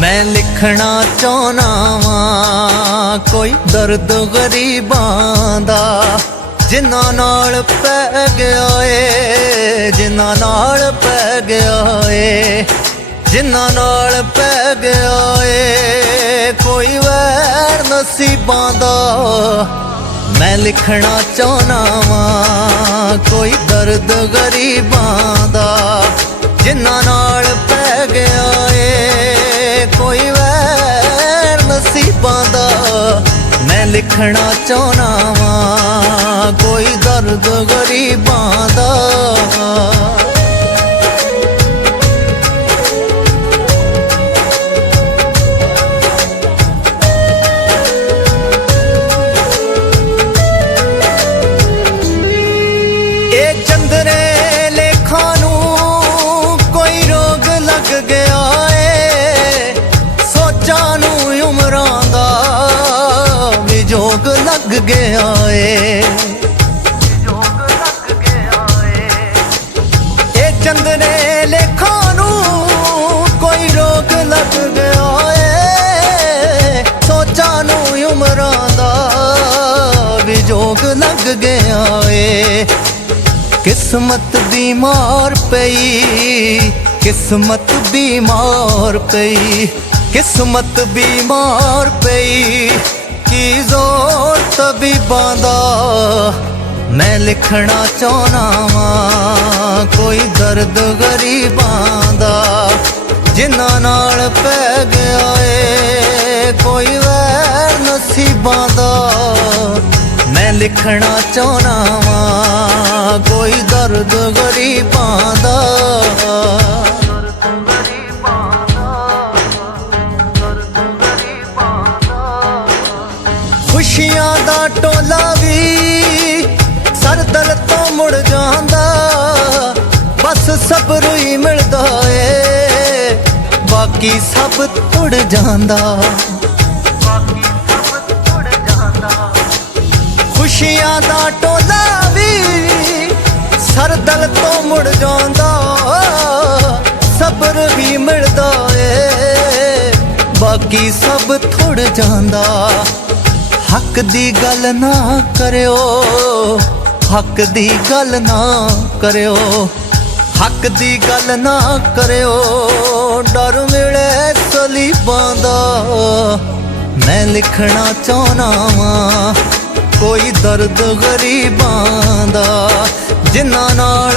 मैं लिखना चाहना वां कोई दर्द गरीबां दा जिन्ना नाल पै गया ए, जिन्ना नाल पै गया ए, जिन्ना नाल पै गया ए कोई वैर नसीबां दा। मैं लिखना चाहना वां कोई दर्द गरीबां दा जिन्ना नाल पै गया ए कोई वैर नसीबां दा। मैं लिखना चाहना वां कोई दर्द गरीबां दा। चंदरे लेखा नू कोई रोग लग गया है, सोचा नू उमरां दा विजोग लग गया है। चंदरे लेखा नू कोई रोग लग गया है, सोचा नू उमरां दा विजोग लग गया है। किस्मत बीमार पई, किस्मत बीमार पई, किस्मत बीमार पई की जोर तबीबां दा। मैं लिखना चाहना वां कोई दर्द गरीबां दा जिन्ना नाल पै गया ए कोई वैर नसीबां दा। मैं लिखना चाहना वां कोई दर्द गरीबां दा। खुशियां दा टोला भी सरदल तो मुड़ जांदा, बस सब्र ही मिलदा ए बाकी सब तुड़ जांदा। खुशियां दा टोला भी सरदल तो मुड़ जांदा, सब्र भी मिलदा ए बाकी सब थुड़ जांदा। हक दी गल ना करियो, हक दी गल ना करियो, हक दी गल ना करियो डर मिले सलीबां दा। मैं लिखना चाहना वां कोई दर्द गरीबां दा जिन्ना नाल